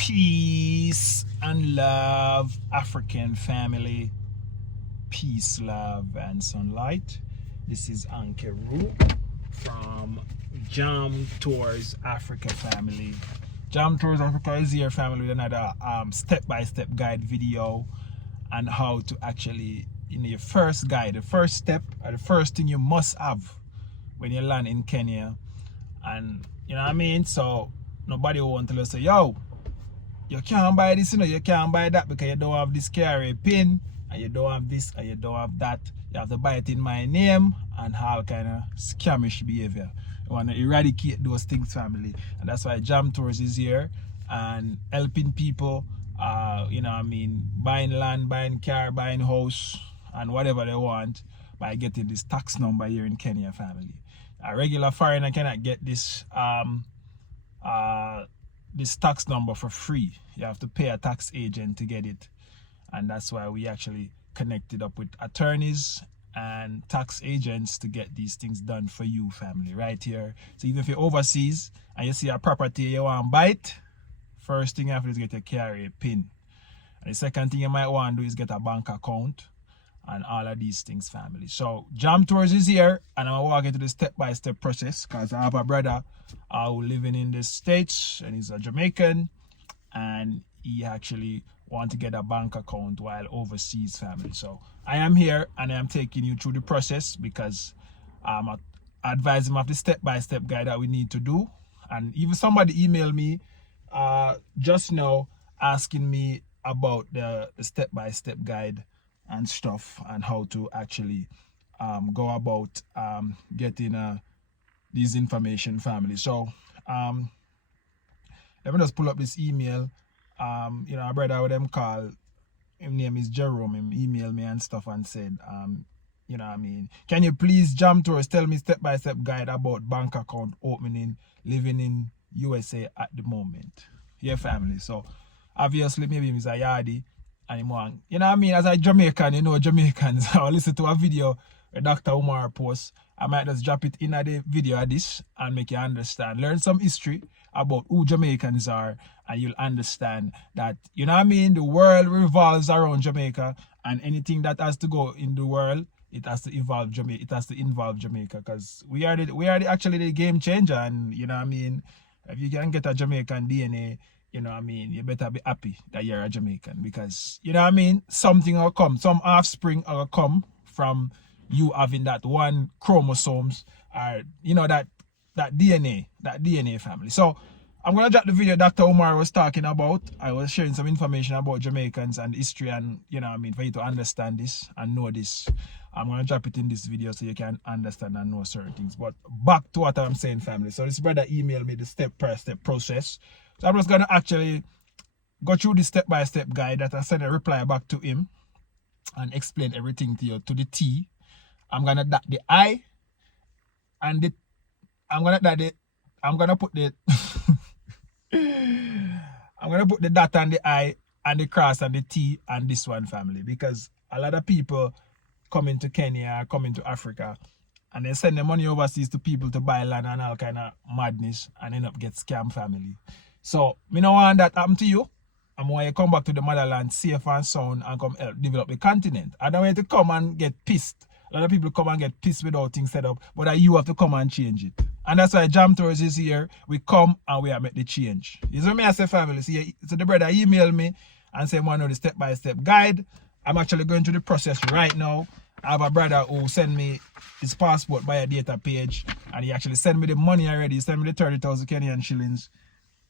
Peace and love, African family. Peace, love, and sunlight. This is Ankeru from Jam Tours Africa family. Jam Tours Africa is here, family, with another step-by-step guide video on how to actually, your first guide, the first step, or the first thing you must have when you land in Kenya. And you know what I mean? So nobody will want to say, yo, you can't buy this, you can't buy that because you don't have this carry pin, and you don't have this, and you don't have that. You have to buy it in my name, and all kind of scamish behavior. You want to eradicate those things, family. And that's why Jam Tours is here and helping people, you know what I mean, buying land, buying car, buying house, and whatever they want by getting this tax number here in Kenya, family. A regular foreigner cannot get this this tax number for free. You have to pay a tax agent to get it, and that's why we actually connected up with attorneys and tax agents to get these things done for you, family, right here. So even if you're overseas and you see a property you want to buy it, first thing you have to do is get a carry pin, and the second thing you might want to do is get a bank account and all of these things, family. So Jam Tours is here, and I'm walking through the step-by-step process because I have a brother who living in the States, and he's a Jamaican, and he actually want to get a bank account while overseas, family. So I am here and I am taking you through the process because I'm advising of the step-by-step guide that we need to do. And even somebody emailed me just now asking me about the step-by-step guide and stuff, and how to actually go about getting these information, family. So let me just pull up this email. You know, a brother with them call, his name is Jerome, him emailed me and stuff and said, you know what I mean, can you please, Jam Tours, tell me step-by-step guide about bank account opening, living in USA at the moment. Yeah, family. So obviously maybe he's a yardie anymore. You know what I mean? As a Jamaican, you know Jamaicans, I'll listen to a video where Dr. Umar posts. I might just drop it in the video of this and make you understand. Learn some history about who Jamaicans are, and you'll understand that, you know what I mean, the world revolves around Jamaica, and anything that has to go in the world, it has to involve Jamaica. It has to involve Jamaica, because we are actually the game changer. And you know what I mean, if you can get a Jamaican DNA, you know what I mean, you better be happy that you're a Jamaican, because, you know what I mean, something will come, some offspring will come from you having that one chromosomes, or, you know, that DNA, family. So I'm going to drop the video Dr. Umar was talking about. I was sharing some information about Jamaicans and history, and, you know what I mean, for you to understand this and know this. I'm going to drop it in this video so you can understand and know certain things. But back to what I'm saying, family. So this brother emailed me the step-by-step process. So I'm just going to actually go through the step-by-step guide that I sent a reply back to him and explain everything to you to the T. I'm going to dot the I, and I'm going to put the I'm going to put the dot and the I and the cross and the T and this one, family, because a lot of people coming to Kenya, coming to Africa, and they send the money overseas to people to buy land and all kind of madness, and end up get scam, family. So me don't want that happen to you. I want you to come back to the motherland safe and sound and come help develop the continent. I don't want you to come and get pissed. A lot of people come and get pissed without things set up, but that you have to come and change it. And that's why Jam Tours is here. We come and we are make the change. You see what I say, family? See, so the brother emailed me and said, "Man, know the step-by-step guide." I'm actually going through the process right now. I have a brother who sent me his passport by a data page, and he actually sent me the money already. He sent me the 30,000 Kenyan shillings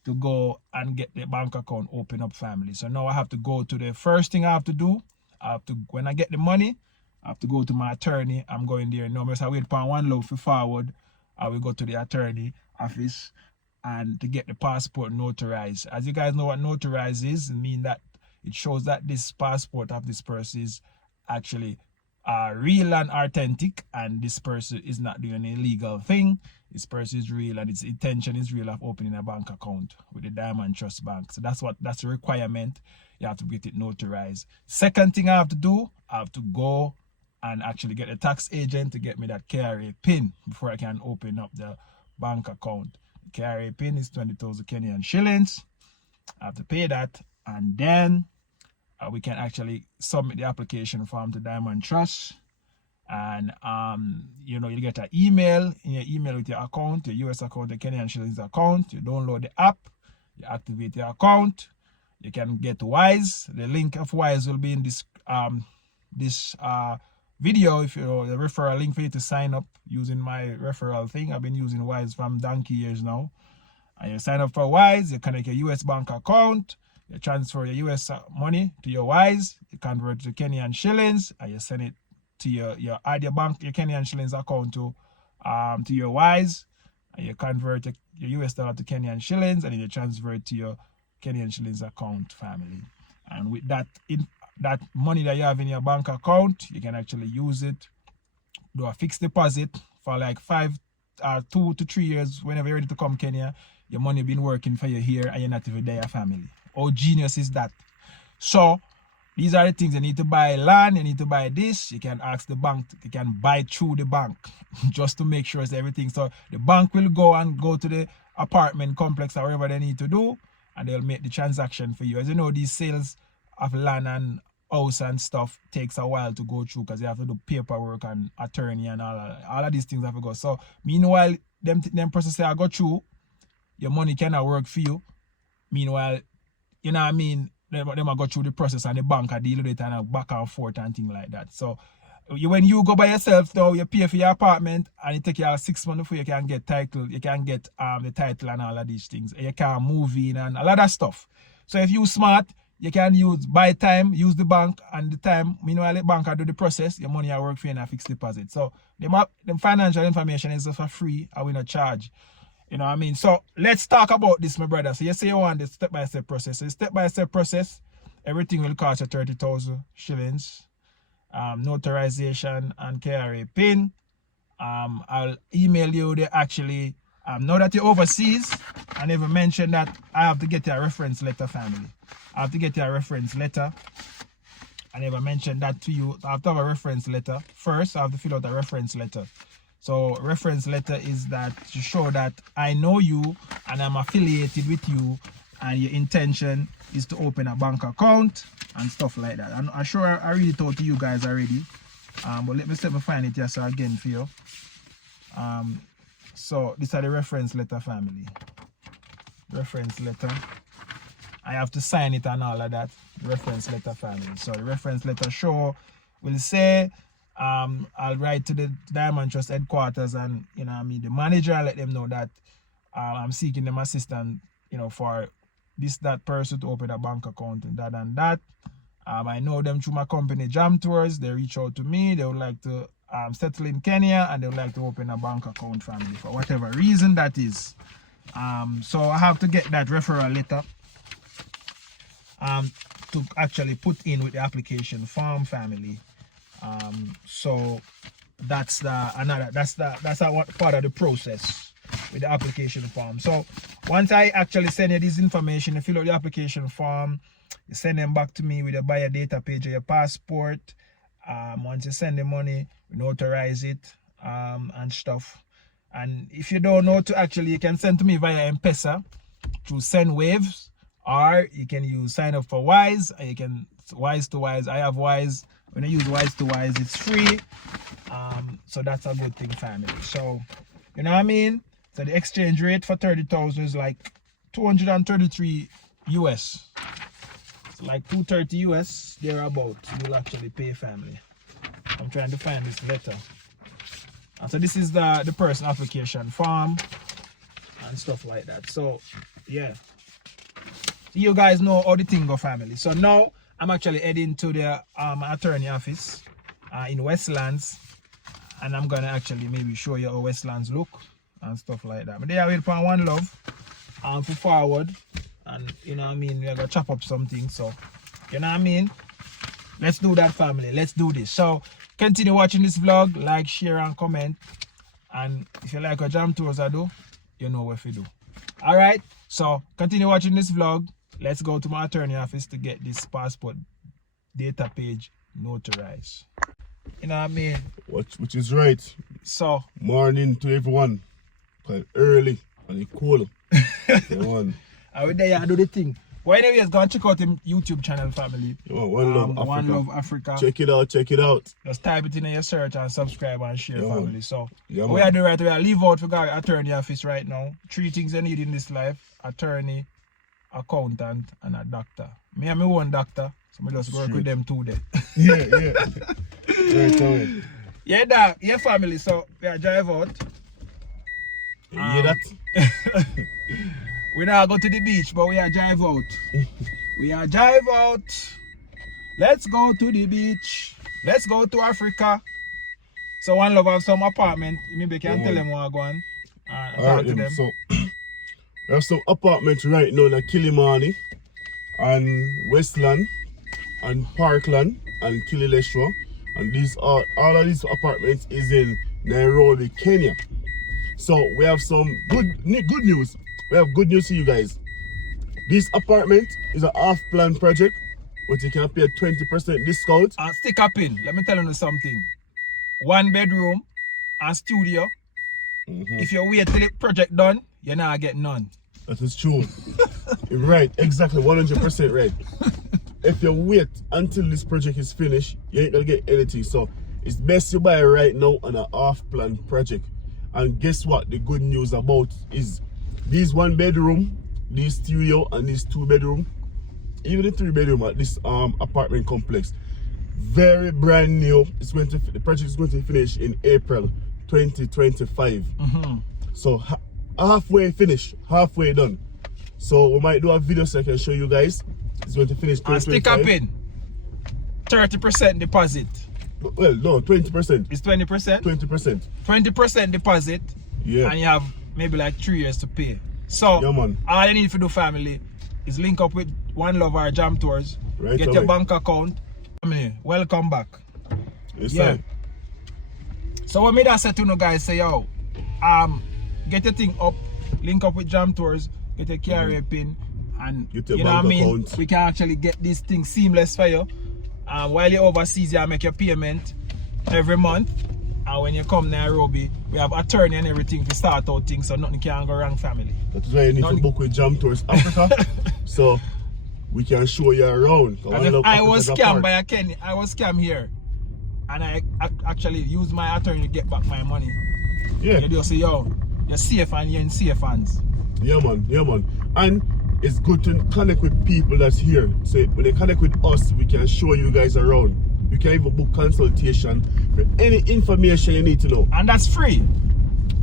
to go and get the bank account open up, family. So now I have to go to the first thing I have to do. When I get the money, I have to go to my attorney. I'm going there now. I wait for one love for forward. I will go to the attorney office and to get the passport notarized. As you guys know what notarized is, it means that it shows that this passport of this person is actually real and authentic, and this person is not doing any illegal thing. This person is real, and its intention is real of opening a bank account with the Diamond Trust Bank. So that's a requirement. You have to get it notarized. Second thing I have to do, I have to go and actually get a tax agent to get me that KRA pin before I can open up the bank account. The KRA pin is 20,000 Kenyan shillings. I have to pay that, and then we can actually submit the application form to Diamond Trust. And you know, you get an email in your email with your account, your US account, the Kenyan shillings account. You download the app, you activate your account, you can get Wise. The link of Wise will be in this video. If you know the referral link for you to sign up using my referral thing. I've been using Wise from donkey years now. And you sign up for Wise, you connect your US bank account, you transfer your US money to your Wise, you convert to Kenyan shillings, and you send it to your add your bank, your Kenyan shillings account to your Wise, and you convert your US dollar to Kenyan shillings, and then you transfer it to your Kenyan shillings account, family. And with that that money that you have in your bank account, you can actually use it, do a fixed deposit for like 2 to 3 years. Whenever you're ready to come Kenya, your money been working for you here, and you're not even there, family. How genius is that? So these are the things. You need to buy land, you need to buy this. You can ask the bank, you can buy through the bank just to make sure it's everything. So the bank will go to the apartment complex or wherever they need to do, and they'll make the transaction for you. As you know, these sales of land and house and stuff takes a while to go through, because you have to do paperwork and attorney and all of these things have to go. So meanwhile, them processes I go through, your money cannot work for you. Meanwhile, you know what I mean, them go through the process, and the bank are deal with it, and back and forth and things like that. So when you go by yourself though, you pay for your apartment, and it take you 6 months before you can get title, you can get the title and all of these things. You can move in and a lot of stuff. So if you smart, you can buy time, use the bank, and the time, meanwhile the bank do the process, your money will work for you in a fixed deposit. So the financial information is for free, I will not charge. You know what I mean? So let's talk about this, my brother. So you say you want the step-by-step process. So the step-by-step process, everything will cost you 30,000 shillings. Notarization and KRA PIN. I'll email you the actually, now that you're overseas, I never mentioned that I have to get your reference letter, family. I have to get your reference letter. I never mentioned that to you. I have to have a reference letter. First, I have to fill out a reference letter. So reference letter is that to show that I know you and I'm affiliated with you, and your intention is to open a bank account and stuff like that. I'm sure I read it out to you guys already. But let me find it here so again for you. So these are the reference letter, family. Reference letter. I have to sign it and all of that. Reference letter, family. So the reference letter will say, I'll write to the Diamond Trust headquarters, and you know what I mean, the manager, I'll let them know that I'm seeking them assistance, you know, for that person to open a bank account and that. I know them through my company Jam Tours. They reach out to me. They would like to settle in Kenya, and they would like to open a bank account, family, for whatever reason that is. So I have to get that referral letter to actually put in with the application form, family. So that's part of the process with the application form. So once I actually send you this information, you fill out the application form, you send them back to me with a buyer data page of your passport. Once you send the money, we notarize it and stuff. And if you don't know to actually, you can send to me via M-Pesa through Send Waves, or you can use sign up for Wise, and you can Wise to Wise. I have Wise. When I use Wise to Wise, it's free. So that's a good thing, family. So you know what I mean? So the exchange rate for 30,000 is like 233 US. So like 230 US, thereabout, you'll actually pay, family. I'm trying to find this letter. And so this is the person application form and stuff like that. So yeah, you guys know how the thing go, family. So now I'm actually heading to the attorney office in Westlands, and I'm gonna actually maybe show you how Westlands look and stuff like that. But they are waiting for One Love for forward, and you know what I mean, we're gonna chop up something. So you know what I mean, let's do that, family. Let's do this. So continue watching this vlog, like, share and comment, and if you like what Jam Tours I do, you know what to do. All right, so continue watching this vlog. Let's go to my attorney office to get this passport data page notarized. You know what I mean? Which is right. So morning to everyone. Quite early and it's cool. I will there do the thing. Well, anyways, go and check out him YouTube channel, family. Oh, One Love Africa. One Love Africa. Check it out, check it out. Just type it in your search and subscribe and share, family. So, Yeah, we are doing right. We are leave out for Garvey attorney office right now. 3 things you need in this life: attorney, accountant, and a doctor. Me and my own doctor, so I just work with them too there. Yeah. Right away. Yeah, dog. Yeah, family. So, we are drive out. Yeah, that. We now go to the beach, but we are drive out. We are drive out. Let's go to the beach. Let's go to Africa. So One Love have some apartment. Maybe you can tell them what I go on. Talk to them. So we have some apartments right now in Kilimani and Westland and Parkland and Kilileshwa. And these are all of these apartments is in Nairobi, Kenya. So we have some good news. We have good news to you guys. This apartment is an off-plan project, but you can pay a 20% discount. And stick up in. Let me tell you something. 1 bedroom and studio. If you wait till the project done, you're not getting none. That is true. Right, exactly, 100% right. If you wait until this project is finished, you ain't gonna get anything. So it's best you buy right now on an off-plan project. And guess what? The good news about is these 1 bedroom, this studio, and this 2 bedroom, even the 3 bedroom at this apartment complex, very brand new. The project is going to finish in April 2025. So halfway finished, halfway done. So we might do a video so I can show you guys. It's going to finish 2025. And stick up in. 30% deposit. Well, no, 20%. It's 20%? 20%. 20% deposit. Yeah. And you have maybe like 3 years to pay. So, yeah, man. all you need to do, family, is link up with One Love or Jam Tours. Right get away. your bank account. Family, welcome back. Yes, yeah. sir. So what me that say to you guys, say, yo, get your thing up, link up with Jam Tours, get your carrier pin, and Get your you know what I bank mean? account. We can actually get this thing seamless for you. While you're overseas, you make your payment every month. And when you come Nairobi, we have attorney and everything to start out things, so nothing can go wrong, family. That's why you need to book with Jam Tours Africa, so we can show you around. I was scammed by a Kenyan. I was scammed here, and I actually used my attorney to get back my money. Yeah. You just say, yo, you're safe and you're in safe hands. Yeah, man. Yeah, man. And it's good to connect with people that's here. So when they connect with us, we can show you guys around. You can even book consultation for any information you need to know. And that's free.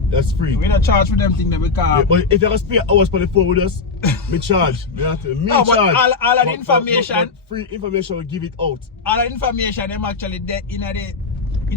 That's free. We don't charge for them things that we can't. Yeah, but if you have to spend hours on the phone with us, me charge. But all the information. But free information will give it out. All the information them actually there in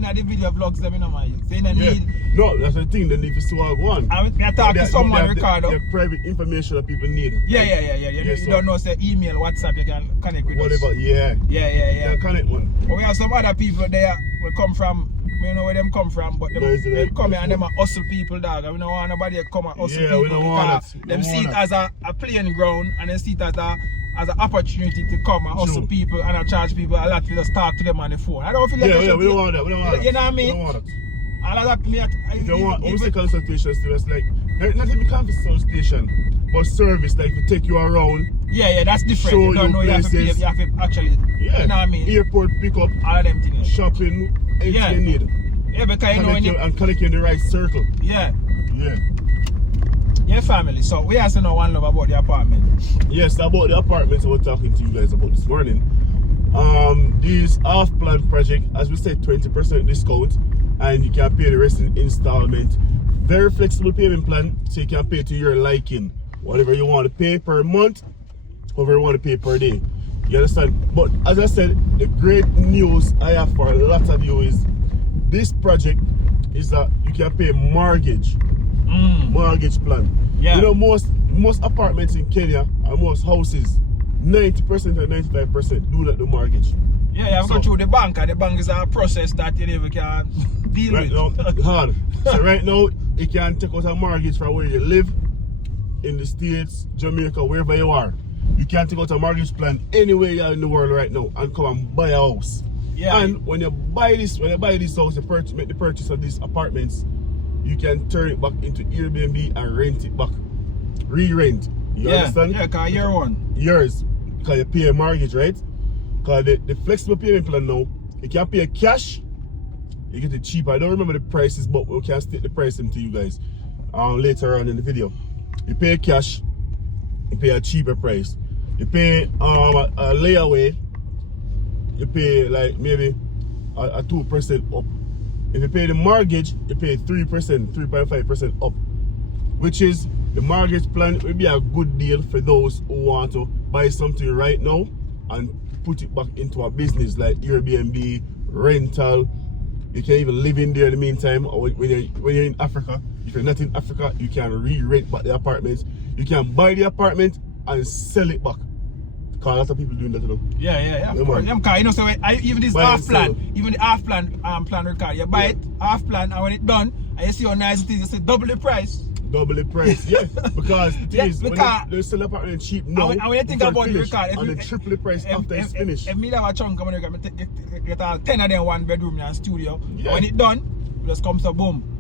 the video vlogs them in my use. They don't need. No, that's the thing. Then if you still go on. I talk to someone, Ricardo. The private information that people need. Yeah. You don't know, say email, WhatsApp, you can connect with us. Whatever, yeah. Yeah. You can connect one. But we have some other people there we come from. We don't know where them come from, but they come here and them are hustle people, dog. And we don't want nobody to come and hustle people. We don't want it. Them see it as a playing ground, and they see it as an opportunity to come and hustle people and charge people a lot to just talk to them on the phone. I don't feel like we don't want that. We don't want that. You know what I mean? We don't want that. All of that, if you want obviously consultation still, it's like not even consultation, but service, like to take you around. Yeah, that's different. Show you don't know places. you have to actually, yeah. You know what I mean? Airport pickup, all of them things. Shopping, anything you need. Yeah, because you know when and connect you in the right circle. Yeah. Yeah, family. So we also know One Love about the apartment. Yes, about the apartments I was talking to you guys about this morning. This off-plan project, as we said, 20% discount, and you can pay the rest in installment. Very flexible payment plan, so you can pay to your liking. Whatever you want to pay per month, whatever you want to pay per day. You understand? But as I said, the great news I have for a lot of you is this project is that you can pay mortgage plan. Yeah. You know, most apartments in Kenya and most houses, 90% and 95% do not do mortgage. Yeah, you have to go through the bank, and the bank is a process that you never can deal right with. Now, hard. So right now, you can take out a mortgage from where you live, in the States, Jamaica, wherever you are. You can take out a mortgage plan anywhere you are in the world right now and come and buy a house. Yeah. And when you buy this house, you make the purchase of these apartments, you can turn it back into Airbnb and rent it back. Re-rent. You understand? Yeah, because year one. Yours. Because you pay a mortgage, right? Because the flexible payment plan now, you can pay cash, you get it cheaper. I don't remember the prices, but we can state the price to you guys later on in the video. You pay cash, you pay a cheaper price. You pay a layaway, you pay like maybe a 2% up. If you pay the mortgage, you pay 3%, 3.5% up. Which is, the mortgage plan will be a good deal for those who want to buy something right now and put it back into a business like Airbnb, rental. You can even live in there in the meantime, or when you're in Africa. If you're not in Africa, you can re-rent back the apartments. You can buy the apartment and sell it back. Because a lot of people doing that, you know. Yeah, of course. You know, so even this half plan, even the half plan plan record, you buy it, half plan, and when it's done, and you see how nice it is, you say double the price. Double the price, yeah. Because the thing is, when they sell apartment cheap now, and when you think about the record, and they triple the price after it's finished. If me have a chunk of money, I get all 10 of them 1 bedroom and studio. Yeah. When it's done, just comes a boom.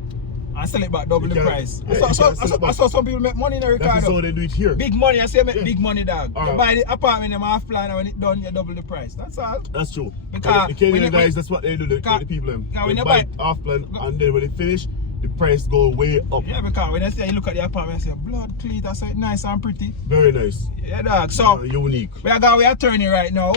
And sell it back double the price. Yeah, I saw some people make money in the record. That's how they do it here. Big money, I say make big money, dog. You buy the apartment in half plan, and when it's done, you double the price. That's all. That's true. Because the Kenyan guys, that's what they do. The people them. They buy half plan, and then when they finish, the price go way up. Yeah, because when I say you look at the apartment, I say blood clean, that's so nice and pretty. Very nice. Yeah, dog. So unique. We are turning right now.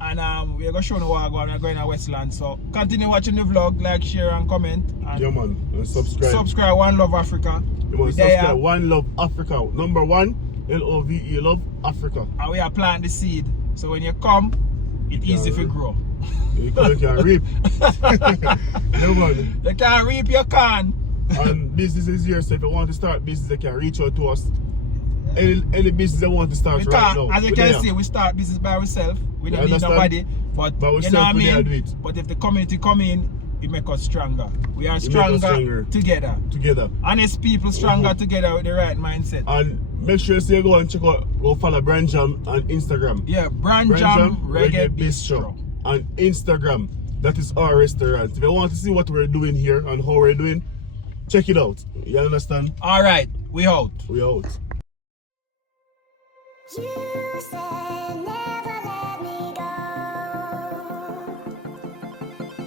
And we're going to show you what we're going to Westland. So continue watching the vlog, like, share and comment. And yeah man, and subscribe. Subscribe, One Love Africa. Yeah, man, subscribe, One Love Africa. Number 1, LOVE, Love Africa. And we are planting the seed. So when you come, it's easy to grow. You can reap. Yeah man. You can reap, you can. And business is here, so if you want to start business, you can reach out to us. Any business you want to start right now. As you can see, we start business by ourselves. We don't need nobody. But you know what I mean? But if the community come in, it makes us stronger. We are stronger together. Honest people stronger together with the right mindset. And make sure you go and go follow Brand Jam on Instagram. Yeah, Brand Jam Reggae Bistro. On Instagram. That is our restaurant. If you want to see what we're doing here and how we're doing, check it out. You understand? Alright, we out. We out. You said never let me go.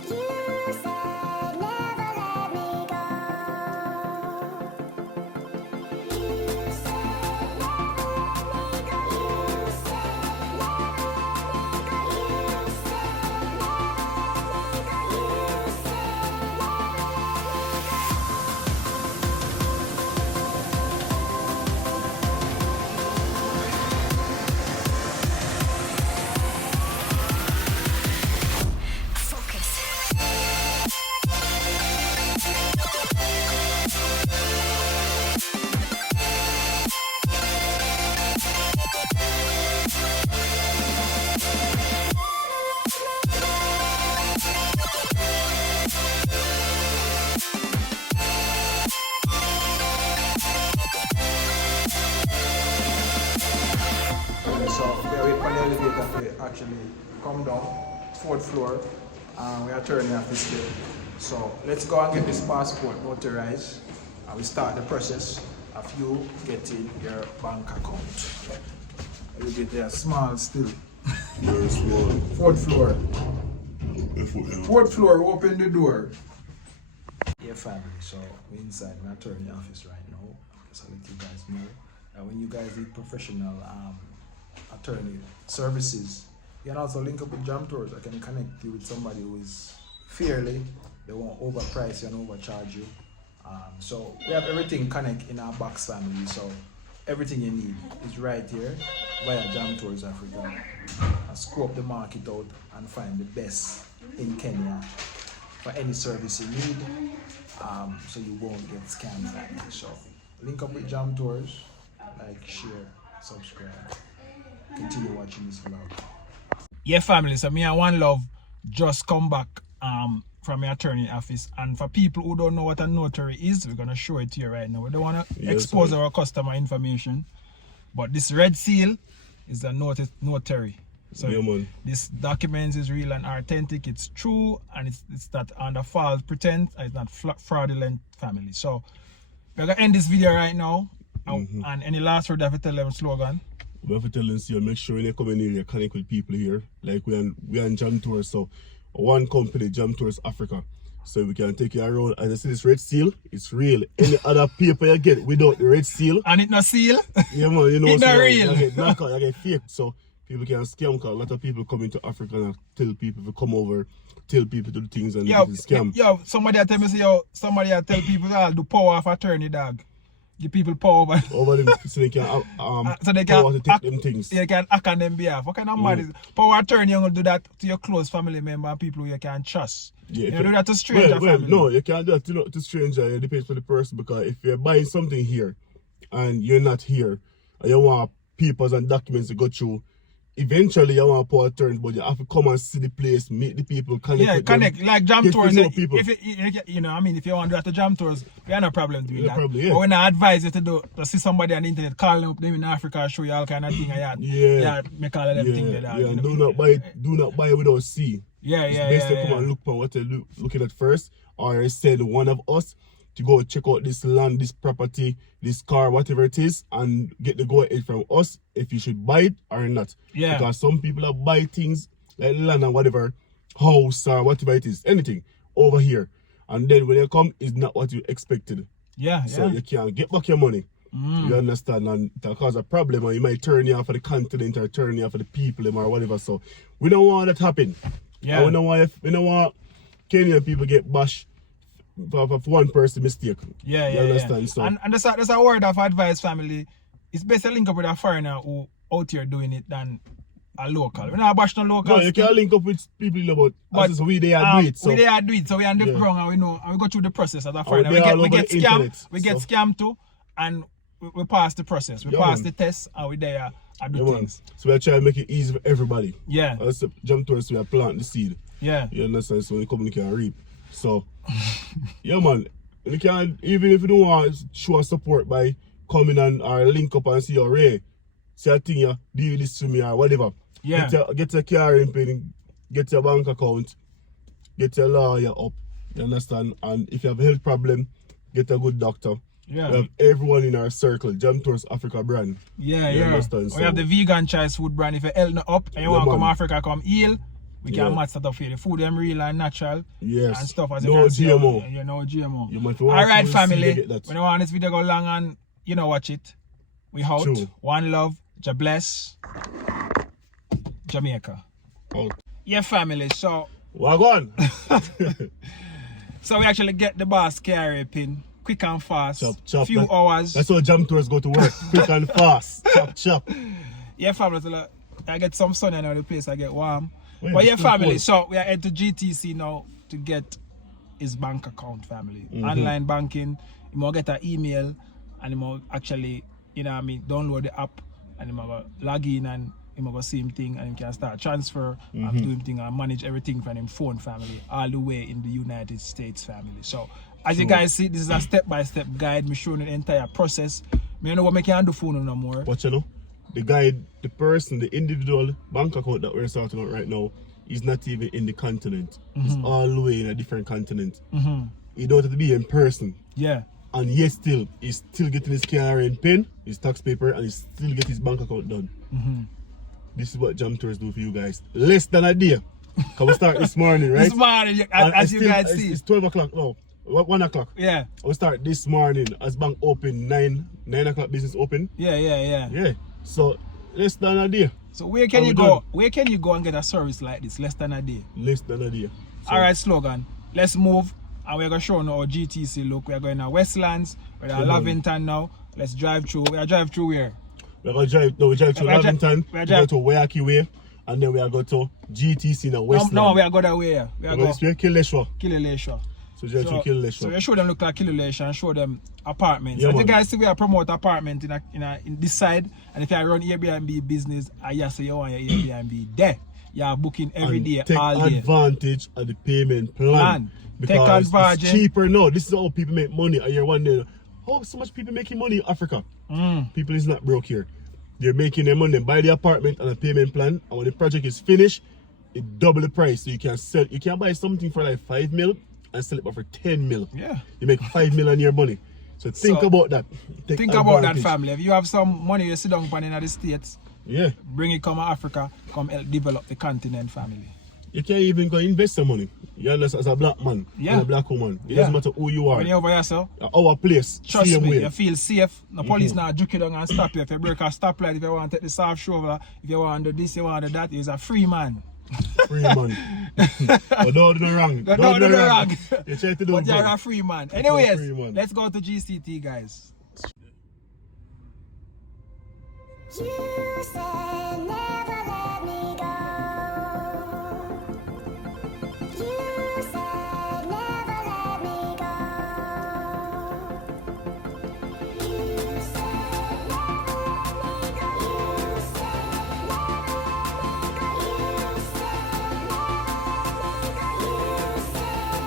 You said never let me go. You said never let me go. You said never let me go. You said never let me go. You said So we are waiting for the elevator to actually come down, 4th floor, and we are turning off this way. So let's go and get this passport notarized, and we start the process of you getting your bank account. You get there small still. Very small. 4th floor. 4th floor, open the door. Yeah, family, so we're inside my attorney office right now. Just to let you guys know. And when you guys need professional attorney services, you can also link up with Jam Tours. I can connect you with somebody who is fairly, they won't overprice you and overcharge you. So we have everything connect in our box family. So everything you need is right here via Jam Tours Africa. And scope the market out and find the best in Kenya for any service you need, so you won't get scams like this. So link up with Jam Tours, like, share, subscribe, continue watching this vlog. Yeah, family, so me and One Love just come back from my attorney office, and for people who don't know what a notary is, we're gonna show it to you right now. We don't want to expose our customer information, but this red seal is a notary. So this document is real and authentic, it's true, and it's not under false pretense, and it's not fraudulent, family. So we're gonna end this video right now. And any last word that you tell them slogan? We have to tell them, see, make sure when you come in here, you connect with people here. Like we are on Jam Tours, so one company, Jam Tours Africa. So we can take you around. As I see this red seal, it's real. Any other paper you get without the red seal. And it not seal? Yeah, man, you know. It's not so real. You get black out, you get fake. So people can scam, because a lot of people come into Africa and tell people to come over, tell people to do things and it's a scam. Yo, somebody tell me, say, somebody tell people that do power of attorney, dog. Give people power over them so they can power to take them things. They can act on them behalf. What kind of mad is power attorney? You're gonna do that to your close family member and people you can trust. Yeah, you do that to stranger family. No, you can't do that to stranger. It depends on the person, because if you're buying something here and you're not here and you want papers and documents to go through, eventually you want power attorney, but you have to come and see the place, meet the people, connect with connect them, like Jam Tours. know people. If you know, I mean, if you want to do that to Jam Tours, we have no problem doing that. Probably, But when I advise you to see somebody on the internet, call them up, them in Africa, show you all kind of thing. Yeah, make all of them things like that. Yeah, do not buy without see. It's best to come and look for what you're looking at first, or send one of us to go check out this land, this property, this car, whatever it is, and get the go ahead from us if you should buy it or not. Yeah. Because some people that buy things like land and whatever, house or whatever it is, anything over here, and then when you come, it's not what you expected. So you can't get back your money. You understand? And that cause a problem, or you might turn you off of the continent or turn you off of the people or whatever. So we don't want that to happen. And we don't want Kenyan people get bashed for one person mistake. You understand? So and that's a word of advice, family. It's best to link up with a foreigner who out here doing it than a local. We're not bash no local. No, you can't link up with people but we they are do it. So we they are do it. So we on the ground and we know, and we go through the process as a foreigner. We get scammed. We get scammed too, and we pass the process. We pass the test, and we there and do things. So we are trying to make it easy for everybody. As Jam Tours, we are planting the seed. You understand? So when you come, you can reap. So man, you can, even if you don't want to show support by coming and or link up and see your Ray, say a thing, you do this to me or whatever. Get your car in pin, get your bank account, get your lawyer up. You understand? And if you have a health problem, get a good doctor. We have everyone in our circle, Jam Tours Africa brand. You understand? We have the vegan choice food brand. If you're health not up and you want to come Africa, come heal. We can match that up here. The food them real and natural and stuff as you can see. No GMO. Alright, family. We don't want this video go long and you know watch it. We out. One love. Ja bless. Jamaica. Yeah, family. So Wagon. So we actually get the boss carry pin quick and fast. Chop. Few hours. That's how Jam Tours go to work. Quick and fast. Chop. Yeah, family. So I get some sun and the place I get warm. But yeah, family, so we are head to GTC now to get his bank account, family. Online banking. He might get an email and he might actually, download the app and he might log in and he might go same thing and he can start transfer and do him thing and manage everything from him phone, family, all the way in the United States, family. So as you guys see, this is a step-by-step guide. Me showing the entire process. Me don't know what I can do phone no more. But you know, the guide, the person, the individual bank account that we're starting out right now is not even in the continent. It's all the way in a different continent. You don't have to be in person. And yet he's still getting his KRN pin, his tax paper, and he's still getting his bank account done. This is what Jam Tours do for you guys. Less than a day. Can we start this morning, right? This morning, as you guys see. It's 12 o'clock, no. 1 o'clock. We start this morning as bank open, 9 o'clock business open. Yeah. So less than a day. So where can you go? Where can you go and get a service like this? Less than a day. Less than a day. So, alright, slogan. Let's move. And we're gonna show now our GTC look. We're going to Westlands. We're at Lavington now. Let's drive through. We're drive through where? We're gonna drive through Lavington. We go to Wayaki Way. And then we are going to GTC now, Westlands. No, we are going that way. We are going to Kileleshwa. So we show them look like Kileleshwa and show them apartments. If you guys see we are promote apartment in this side, and if you run Airbnb business, I say you want your Airbnb there. You are booking every day, all day. Take advantage of the payment plan. Because it's cheaper now. This is how people make money. And you're wondering, how so much people making money in Africa? People is not broke here. They're making their money. Buy the apartment on a payment plan, and when the project is finished, it double the price. So you can sell. You can buy something for like 5 mil and sell it for 10 mil. You make 5 mil on your money. So think So, about that. Take Think about that, advantage. family. If you have some money you sit down on in the States, Yeah. bring it come to Africa, come help develop the continent, family. You can't even go invest some money. You understand, as a black man Yeah. and a black woman. It Yeah. doesn't matter who you are. When you're over here, so Our place, trust same me, way. you feel safe. The police now juke you down and stop you. If you break a stoplight, if you want to take the soft shoulder, if you want to do this, you want to do that, you're a free man. Free man. But don't do no wrong. Don't do no wrong. You try to do But you're good. a free man. You're a Anyways, free man. let's go to GCT, guys. You said never let me go. You said never let me go. You said never let me go. You said never let me go. You said never let me go. You said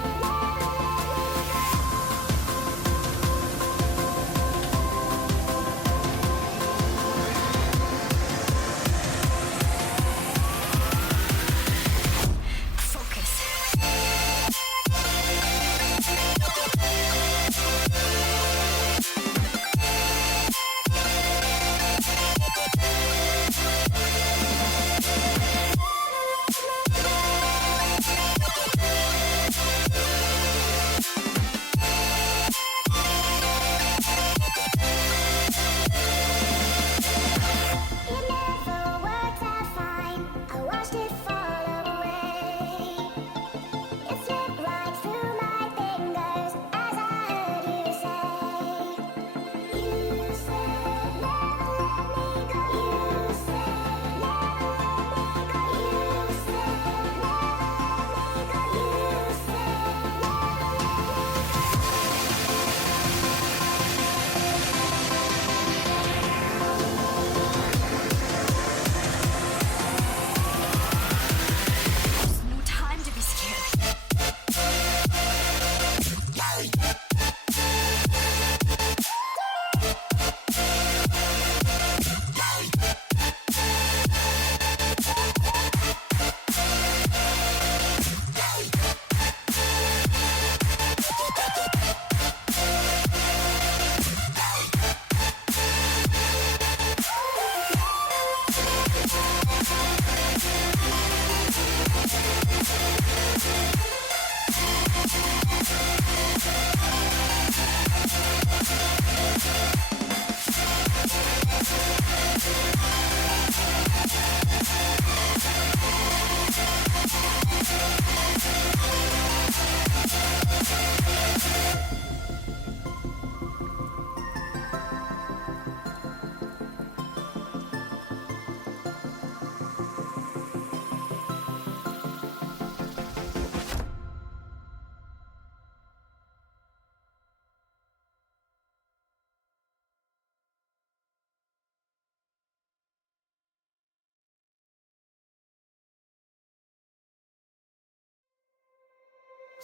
It never worked out fine. I watched it fall away. It slipped right through my fingers as I heard you say. You said never let me go. You said never let me go. You said never let me go. You said No time to be scared.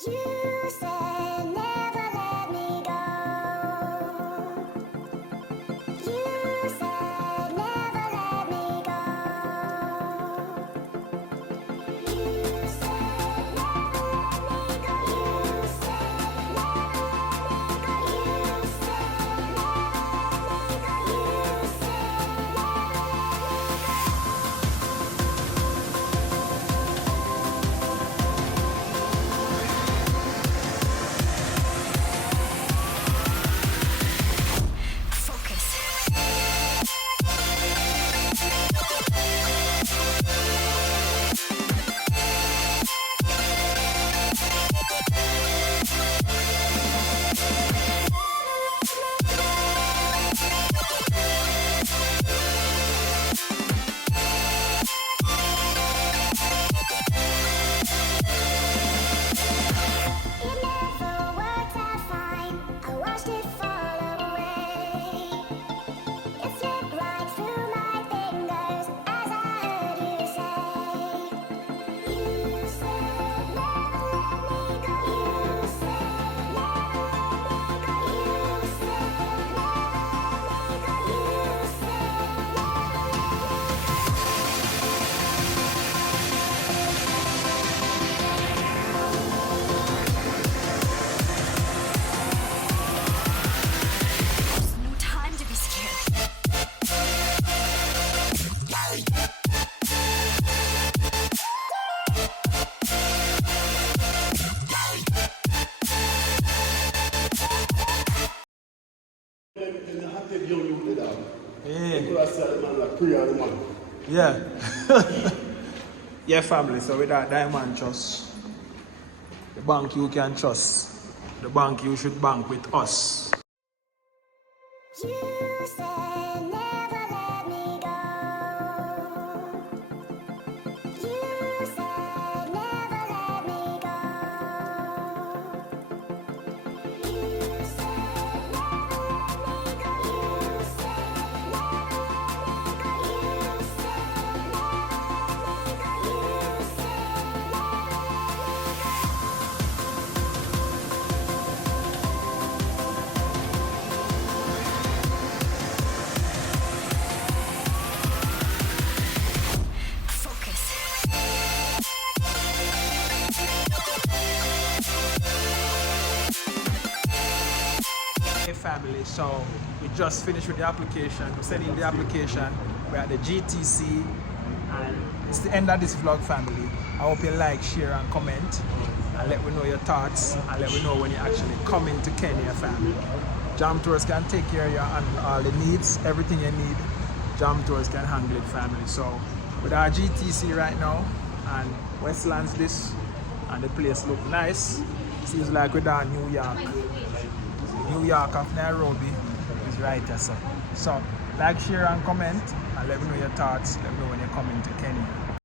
You said never let me go. You said never let me go. You said never let me go. You said never let me go. You said never let me go. You said never let me go. Yeah. People are saying man like prayer the man. Yeah. Yeah, family. So with that Diamond Trust, the bank you can trust, the bank you should bank with us. You said never let me go. You said never let me go. You said never let me go. You said never let me go. You said never let me go. You said Hey family, so we just finished with the application. We're sending the application. We're at the GTC and it's the end of this vlog, family. I hope you like, share and comment and let me know your thoughts and let me know when you're actually coming to Kenya, family. Jam Tours can take care of you and all the needs, everything you need. Jam Tours can handle it, family. So with our GTC right now and Westlands this and the place look nice. Seems like we're down New York. New York of Nairobi is right here, so like, share and comment and let me know your thoughts. Let me know when you're coming to Kenya.